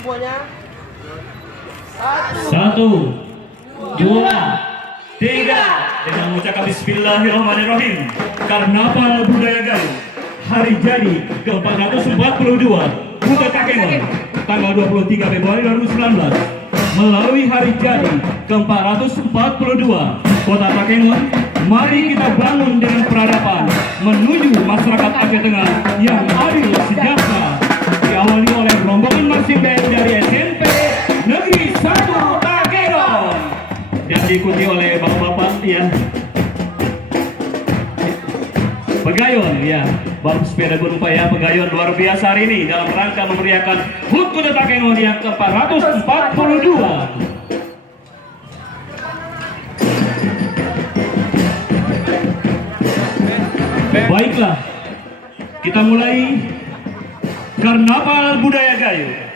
semuanya. Satu, dua, tiga. Dengan mengucapkan Bismillahirrahmanirrahim. Karnaval Budaya Gayo hari jadi ke-442 Kuta Takengon tanggal 23 Februari 2019 melalui hari jadi ke-442 Kota Takengon. Mari kita bangun dengan peradaban menuju masyarakat Aceh Tengah yang adil sejahtera. Diawali oleh rombongan marching band dari SMP Negeri 1 Takengon yang diikuti oleh bapak-bapak ya, pegayon ya, bapak sepeda berupaya pegayon luar biasa hari ini dalam rangka memeriahkan HUT Kuta Takengon yang ke-442. Baiklah, kita mulai Karnaval Budaya Gayo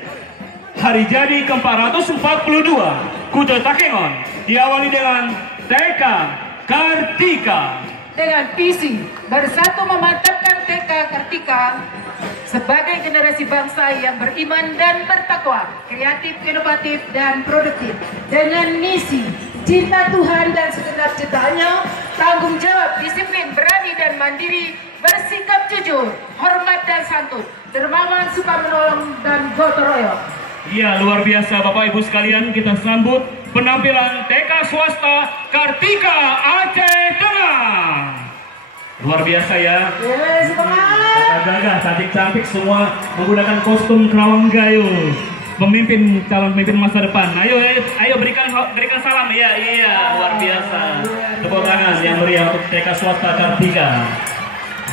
hari jadi ke-442 Kuta Takengon diawali dengan TK Kartika dengan visi bersatu memantapkan TK Kartika sebagai generasi bangsa yang beriman dan bertakwa, kreatif, inovatif, dan produktif dengan misi cinta Tuhan dan segenap ciptaannya, tanggung jawab, disiplin, berani dan mandiri, bersikap jujur, hormat dan santun, dermawan, suka menolong, dan gotong royong. Iya, luar biasa Bapak Ibu sekalian, kita sambut penampilan TK swasta Kartika Aceh Tengah. Luar biasa ya. Semangat. Gagah, cantik-cantik semua menggunakan kostum Kerawang Gayo. Calon pemimpin masa depan. Ayo berikan salam ya. Iya, luar biasa. Tepuk tangan yang meriah untuk TK swasta Kartika.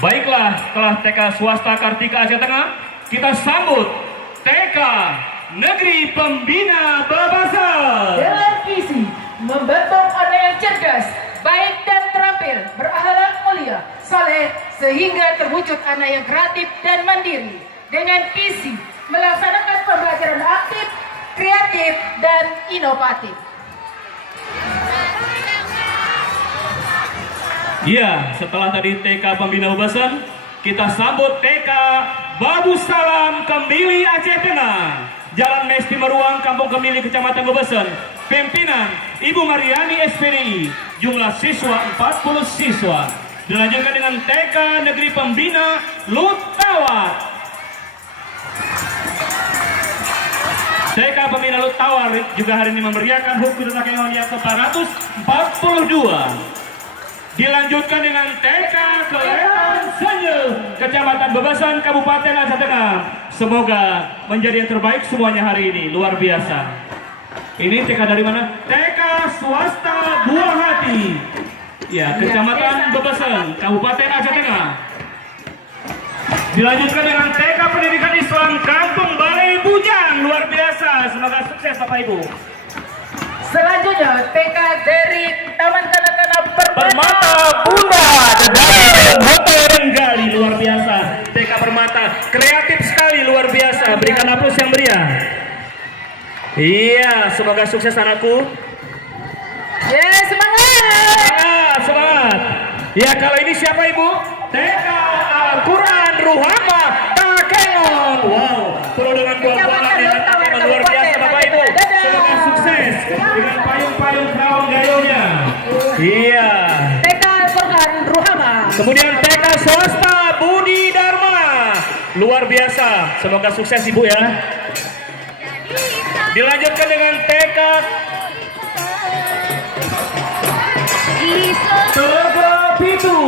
Baiklah, setelah TK swasta Kartika Aceh Tengah, kita sambut TK Negeri Pembina Babasan Dengan visi membentuk anak yang cerdas, baik dan terampil, berakhlak mulia, saleh, sehingga terwujud anak yang kreatif dan mandiri. Dengan visi melaksanakan pembelajaran aktif, kreatif, dan inovatif. Iya, setelah tadi TK Pembina Babasan, kita sambut TK Babu Salam Kembili Aceh Tengah, Jalan Mesti Meruang, Kampung Kemili, Kecamatan Babasan. Pimpinan Ibu Mariani SPDI. Jumlah siswa 40 siswa. Dilanjutkan dengan TK Negeri Pembina Lutawar. TK Pembina Lutawar juga hari ini memeriahkan HUT Kuta Takengon yang ke-442. Dilanjutkan dengan TK Kelepan Sanjel, Kecamatan Babasan, Kabupaten Aceh Tengah. Semoga menjadi yang terbaik semuanya hari ini, luar biasa. Ini TK dari mana? TK Swasta Buah Hati, ya, Kecamatan Babasan, Kabupaten Aceh Tengah. Dilanjutkan dengan TK Pendidikan Islam Kampung Balai Bujang, luar biasa. Semoga sukses Bapak Ibu. Selanjutnya TK dari Taman Kanak-Kanak Permata Bunda dari Hotel Renggali, luar biasa. TK Permata kreatif sekali, luar biasa. Berikan aplaus yang meriah. Iya, semoga sukses anakku. semangat. Semangat. Ya, kalau ini siapa Ibu? TK Al-Quran Ruhama Takengon. Wow, penuh dengan buah-buahan yang Takengon, luar biasa Bapak Ibu. Semoga sukses dengan payung-payung Kerawang Gayonya. Iya. TK Al-Quran Ruhama. Kemudian TK swasta Budi Dharma, luar biasa. Semoga sukses Ibu ya. Dilanjutkan dengan TK Togo Pitu.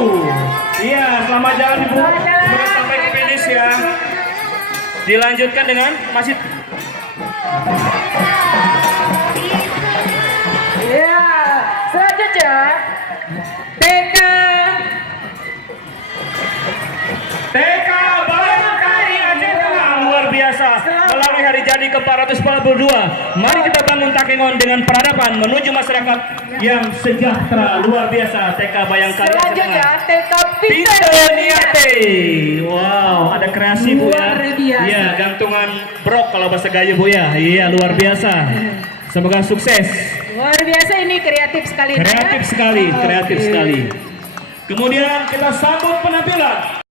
Iya, selamat jalan Ibu. Semoga sampai ke finish ya. Dilanjutkan dengan masih Ya, selanjutnya TK Balai Aceh Tengah, luar biasa. Melalui hari jadi ke-442, mari kita bangun Takengon dengan peradaban menuju masyarakat yang sejahtera, luar biasa. TK Bayangkari Aceh Selanjutnya Tengah. TK Pintoniate. Wow, ada kreasi Bu ya. Luar biasa. Iya, gantungan brok kalau bahasa Gayo Bu ya. Iya, luar biasa. Semoga sukses. Luar biasa, ini kreatif sekali. Kreatif sekali, kreatif sekali. Kemudian kita sambut penampilan